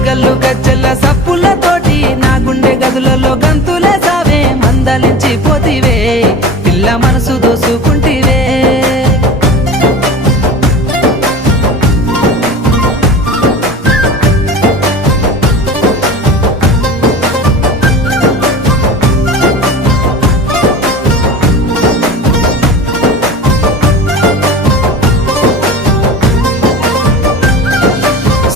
గల్లు గజ్జల్ల సప్పులతోటి నా గుండె గదులలో గంతులే సావే మందలించి పోతివే పిల్ల మనసు